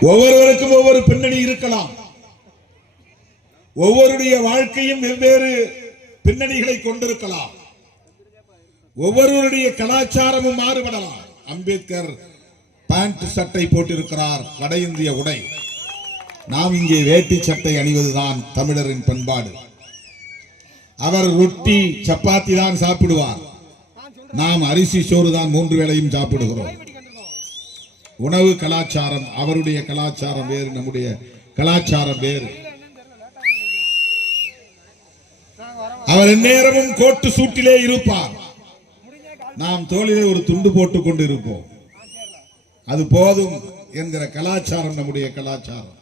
ஒவ்வொருவருக்கும் ஒவ்வொரு பின்னணி இருக்கலாம். ஒவ்வொருடைய வாழ்க்கையும் வெவ்வேறு பின்னணிகளை கொண்டிருக்கலாம். ஒவ்வொருவருடைய கலாச்சாரமும் மாறுபடலாம். அம்பேத்கர் பேண்ட் சட்டை போட்டிருக்கிறார் வட இந்திய உடை. நாம் இங்கே வேட்டி சட்டை அணிவதுதான் தமிழரின் பண்பாடு. அவர் ரொட்டி சப்பாத்தி தான் சாப்பிடுவார். நாம் அரிசி சோறு தான் மூன்று வேளையும் சாப்பிடுகிறோம். உணவு கலாச்சாரம் அவருடைய கலாச்சாரம் வேறு நம்முடைய கலாச்சாரம் வேறு. அவர் எந்நேரமும் கோட்டு சூட்டிலே இருப்பார். நாம் தோளிலே ஒரு துண்டு போட்டுக் கொண்டு இருப்போம் அது போதும் என்கிற கலாச்சாரம் நம்முடைய கலாச்சாரம்.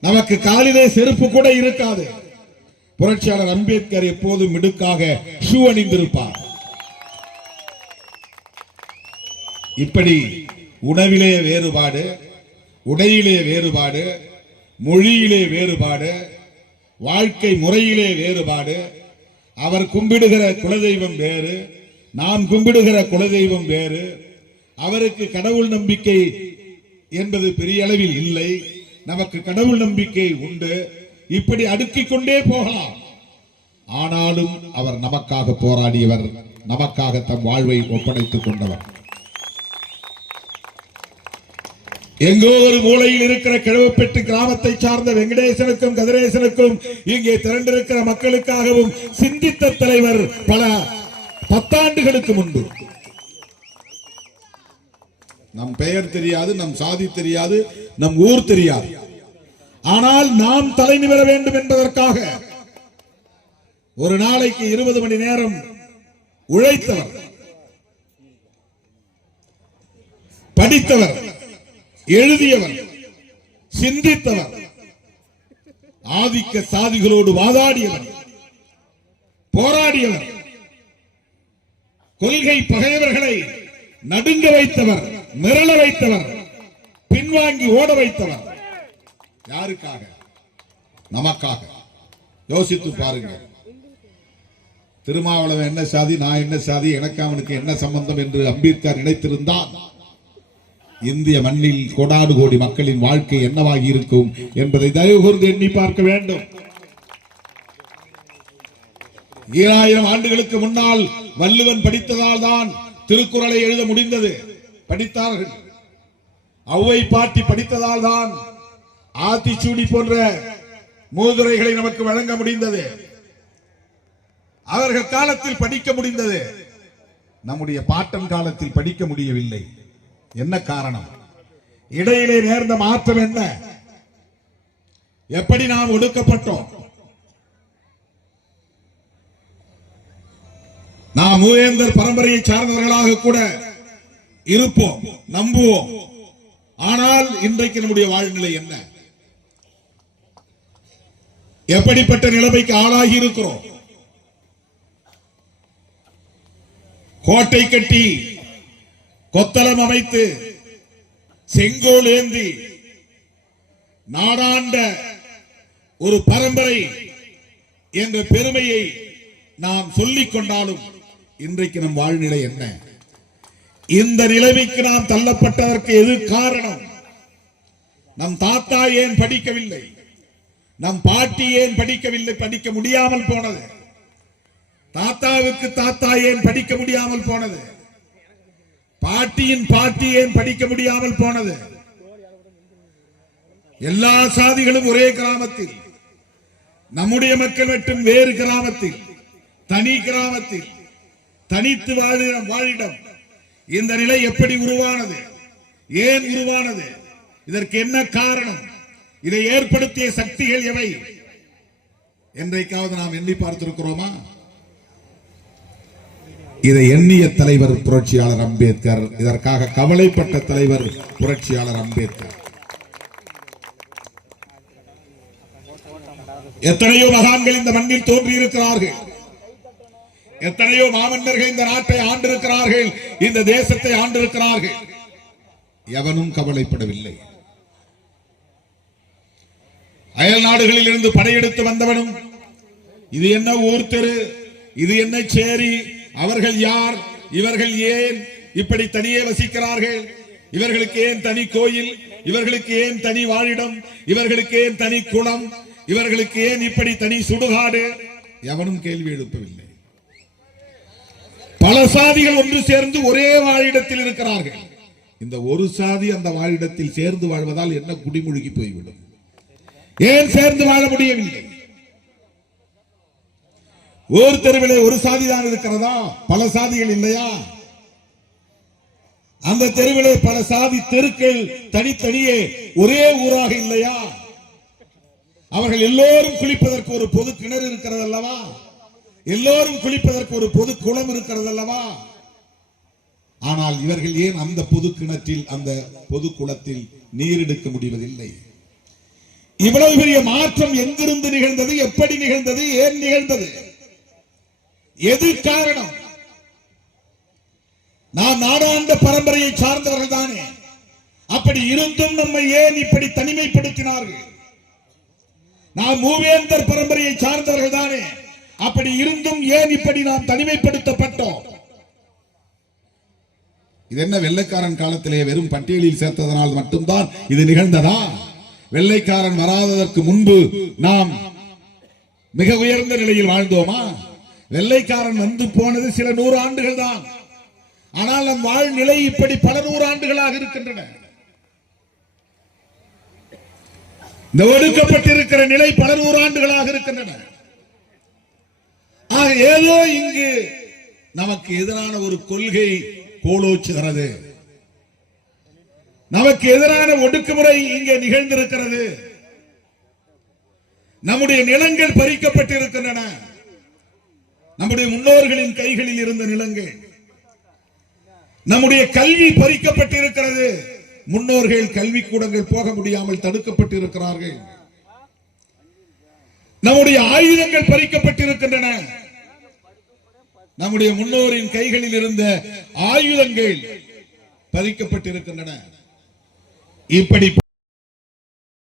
நமக்கு காலிலே செருப்பு கூட இருக்காது. புரட்சியாளர் அம்பேத்கர் எப்போதும் மிடுக்காக ஷூ அணிந்திருப்பார். இப்படி உணவிலே வேறுபாடு உடையிலே வேறுபாடு மொழியிலே வேறுபாடு வாழ்க்கை முறையிலே வேறுபாடு. அவர் கும்பிடுகிற குலதெய்வம் வேறு நாம் கும்பிடுகிற குலதெய்வம் வேறு. அவருக்கு கடவுள் நம்பிக்கை என்பது பெரிய அளவில் இல்லை. நமக்கு கடவுள் நம்பிக்கை உண்டு. இப்படி அடுக்கிக் கொண்டே போகலாம். ஆனாலும் அவர் நமக்காக போராடியவர் நமக்காக தம் வாழ்வை ஒப்படைத்துக் கொண்டவர். எங்கோ ஒரு மூலையில் இருக்கிற கிழவப்பெட்டு கிராமத்தை சார்ந்த வெங்கடேசனுக்கும் கதிரேசனுக்கும் இங்கே திரண்டிருக்கிற மக்களுக்காகவும் சிந்தித்த தலைவர் பல பத்தாண்டுகளுக்கு முன்பு. நம் பெயர் தெரியாது நம் சாதி தெரியாது நம் ஊர் தெரியாது. ஆனால் நாம் தலை நிமிர வேண்டும் என்பதற்காக ஒரு நாளைக்கு இருபது மணி நேரம் உழைத்தவர் படித்தவர் எழுதியவர் சிந்தித்தவர் ஆதிக்க சாதிகளோடு வாதாடியவர் போராடியவர் கொள்கை பகைவர்களை நடுங்க வைத்தவர் மிரள வைத்தவர் பின்வாங்கி ஓட வைத்தவர். யாருக்காக? நமக்காக. யோசித்து பாருங்க. திருமாவளவன் என்ன சாதி நான் என்ன சாதி எனக்கு அவனுக்கு என்ன சம்பந்தம் என்று அம்பேத்கர் நினைத்திருந்தான். இந்திய மண்ணில் கோடாடு கோடி மக்களின் வாழ்க்கை என்னவாகி இருக்கும் என்பதை தயவு கூர்ந்து எண்ணி பார்க்க வேண்டும். ஈராயிரம் ஆண்டுகளுக்கு முன்னால் வள்ளுவன் படித்ததால் தான் திருக்குறளை எழுத முடிந்தது. படித்தார்கள். ஔவை பாட்டி படித்ததால் தான் ஆத்திச்சூடி போன்ற மூதுரைகளை நமக்கு வழங்க முடிந்தது. அவர்கள் காலத்தில் படிக்க முடிந்தது. நம்முடைய பாட்டன் காலத்தில் படிக்க முடியவில்லை. என்ன காரணம்? இடையிலே நேர்ந்த மாற்றம் என்ன? எப்படி நாம் ஒடுக்கப்பட்டோம்? நாம் மூவேந்தர் பரம்பரையை சார்ந்தவர்களாக கூட இருப்போம் நம்புவோம். ஆனால் இன்றைக்கு நம்முடைய வாழ்நிலை என்ன? எப்படிப்பட்ட நிலைமைக்கு ஆளாகி இருக்கிறோம்? கோட்டை கட்டி கொத்தளம் அமைத்து செங்கோல் ஏந்தி நாடாண்ட ஒரு பரம்பரை என்ற பெருமையை நாம் சொல்லிக் கொண்டாலும் இன்றைக்கு நம் வாழ்நிலை என்ன? இந்த நிலைமைக்கு நாம் தள்ளப்பட்டதற்கு எது காரணம்? நம் தாத்தா ஏன் படிக்கவில்லை? நம் பாட்டி ஏன் படிக்கவில்லை? படிக்க முடியாமல் போனது. தாத்தாவுக்கு தாத்தா ஏன் படிக்க முடியாமல் போனது? பாட்டியின் பாட்டி ஏன் படிக்க முடியாமல் போனது? எல்லா சாதிகளும் ஒரே கிராமத்தில் நம்முடைய மக்கள் மட்டும் வேறு கிராமத்தில் தனி கிராமத்தில் தனித்து வாழிடம் வாழிடம் இந்த நிலை எப்படி உருவானது? ஏன் உருவானது? இதற்கு என்ன காரணம்? இதை ஏற்படுத்திய சக்திகள் எவை? என்றைக்காவது நாம் எண்ணி பார்த்திருக்கிறோமா? இதை எண்ணிய தலைவர் புரட்சியாளர் அம்பேத்கர் இதற்காக கவலைப்பட்ட தலைவர் புரட்சியாளர் அம்பேத்கர். எத்தனையோ மகான்கள் இந்த மண்ணில் தோன்றியிருக்கிறார்கள். எத்தனையோ மாமன்னர்கள் இந்த நாட்டை ஆண்டிருக்கிறார்கள் இந்த தேசத்தை ஆண்டிருக்கிறார்கள். எவனும் கவலைப்படவில்லை. அயல் நாடுகளில் இருந்து படையெடுத்து வந்தவனும் இது என்ன ஊர் தெரு இது என்ன சேரி அவர்கள் யார்? இவர்கள் ஏன் இப்படி தனியே வசிக்கிறார்கள்? இவர்களுக்கு ஏன் தனி கோயில்? இவர்களுக்கு ஏன் தனி வாழிடம்? இவர்களுக்கு ஏன் தனி குளம்? இவர்களுக்கு ஏன் இப்படி தனி சுடுகாடு? எவனும் கேள்வி எழுப்பவில்லை. பல சாதிகள் ஒன்று சேர்ந்து ஒரே வாழிடத்தில் இருக்கிறார்கள். இந்த ஒரு சாதி அந்த வாழிடத்தில் சேர்ந்து வாழ்வதால் என்ன குடிமொழிக்கு போய்விடும்? ஏன் சேர்ந்து வாழ முடியவில்லை? ஒரு தெருவிலே ஒரு சாதி தான் இருக்கிறதா? பல சாதிகள் இல்லையா? அந்த தெருவிலே பல சாதி தெருக்கள் தனித்தனியே ஒரே ஊராக இல்லையா? அவர்கள் எல்லோரும் குளிப்பதற்கு ஒரு பொது கிணறு இருக்கிறது அல்லவா எல்லோரும் குளிப்பதற்கு ஒரு பொது குளம் இருக்கிறது அல்லவா ஆனால் இவர்கள் ஏன் அந்த பொது கிணற்றில் அந்த பொது குளத்தில் நீர் எடுக்க முடிவதில்லை? இவ்வளவு பெரிய மாற்றம் எங்கிருந்து நிகழ்ந்தது? எப்படி நிகழ்ந்தது? ஏன் நிகழ்ந்தது? எது காரணம்? நாம் நாடாண்ட பரம்பரையை சார்ந்தவர்கள் தானே. அப்படி இருந்தும் நம்மை ஏன் இப்படி தனிமைப்படுத்தினார்கள்? நாம் மூவேந்தர் பரம்பரையை சார்ந்தவர்கள் தானே. அப்படி இருந்தும் ஏன் இப்படி நாம் தனிமைப்படுத்தப்பட்டோம்? இது என்ன வெள்ளைக்காரன் காலத்திலே வெறும் பட்டியலில் சேர்த்ததனால் மட்டும்தான் இது நிகழ்ந்ததா? வெள்ளைக்காரன் வராததற்கு முன்பு நாம் மிக உயர்ந்த நிலையில் வாழ்ந்தோமா? வெள்ளைக்காரன் வந்து போனது சில நூறு ஆண்டுகள் தான் ஆனால் நம் வாழ்நிலை இப்படி பல நூறு ஆண்டுகளாக இருக்கின்றன. இந்த ஒடுக்கப்பட்டிருக்கிற நிலை பல நூறு ஆண்டுகளாக இருக்கின்றன. ஆக ஏதோ இங்கு நமக்கு எதிரான ஒரு கொள்கை கோலோச்சுகிறது நமக்கு எதிரான ஒடுக்குமுறை இங்கே நிகழ்ந்திருக்கிறது. நம்முடைய நிலங்கள் பறிக்கப்பட்டிருக்கின்றன. நம்முடைய முன்னோர்களின் கைகளில் இருந்த நிலங்கள். நம்முடைய கல்வி பறிக்கப்பட்டிருக்கிறது. முன்னோர்கள் கல்வி கூடங்கள் போக முடியாமல் தடுக்கப்பட்டிருக்கிறார்கள். நம்முடைய ஆயுதங்கள் பறிக்கப்பட்டிருக்கின்றன. நம்முடைய முன்னோரின் கைகளில் இருந்த ஆயுதங்கள் பறிக்கப்பட்டிருக்கின்றன. இப்படி